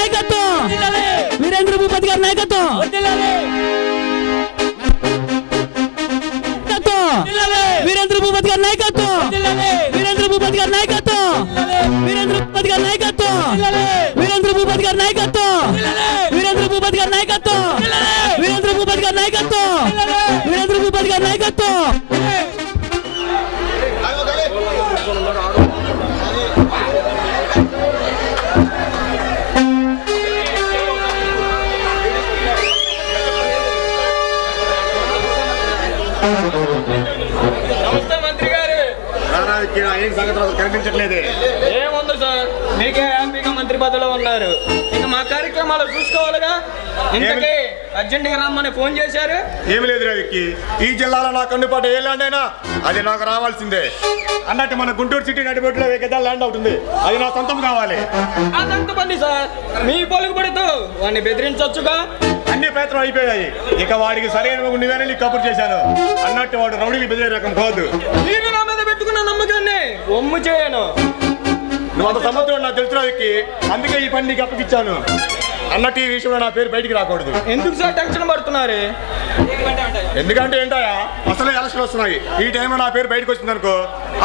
నాయకత్వం వీరేంద్ర భూపతి గారి నాయకత్వం వీరేంద్ర భూపతి గారి నాయకత్వం వీరేంద్ర భూపతి గారి నాయకత్వం వీరేంద్ర భూపతి గారి నాయకత్వం వీరేంద్ర భూపతి గారి నాయకత్వం వీరేంద్ర భూపతి గారి నాయకత్వం వీరేంద్ర భూపతి గారి నాయకత్వం వీరేంద్ర భూపతి గారి నాయకత్వం నమస్తే మంత్రి గారు. ఏం సంగతులు కనిపించట్లేదు. ఏముంది సార్, మీకే హ్యాపీగా మంత్రి పదవిలో ఉన్నారు. ఇక మా కార్యక్రమాలు చూసుకోవాలిగా. ఇంతకీ అర్జెంటుగా రమ్మని ఫోన్ చేశారు. ఏమి లేదు రవికి, ఈ జిల్లాలో నాకు అందుబాటు ఏ ల్యాండ్ అయినా అది నాకు రావాల్సిందే. అన్నట్టు మన గుంటూరు సిటీ నడిబొట్టులో కదా ల్యాండ్ అవుతుంది, అది నా సొంతం కావాలి. అదంత పని సార్, మీ పొలుగు పడుతూ వాడిని బెదిరించవచ్చుగా. అన్ని ప్రయత్నం అయిపోయాయి, ఇక వాడికి సరైన నువ్వేనే నీకు కబుర్ చేశాను. అన్నట్టు వాడు రౌడీకి బెదిరే రకం కాదు. నేను నా మీద పెట్టుకున్న నమ్మకాన్ని ఒమ్ము చేయను. నువ్వు అంత సముద్రం నాకు తెలుసు రవికి, అందుకే ఈ పని నీకు అప్పగిచ్చాను. అన్నట్టు ఈ విషయంలో నా పేరు బయటికి రాకూడదు. ఎందుకు సార్ టెన్షన్ పడుతున్నారు? ఎందుకంటే ఏంటయా, అసలే ఎలక్షన్ వస్తున్నాయి. ఈ టైంలో నా పేరు బయటకు వచ్చింది అనుకో,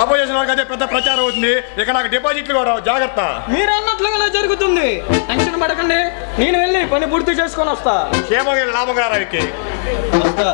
అపోజిషన్ వాళ్ళకి అదే పెద్ద ప్రచారం అవుతుంది. ఇక నాకు డిపాజిట్లు కూడా జాగ్రత్త. మీరు అన్నట్లుగా జరుగుతుంది, టెన్షన్ పడకండి. నేను వెళ్ళి పని పూర్తి చేసుకొని వస్తా. క్షేమంగా లాభంగా రవికి. వస్తా.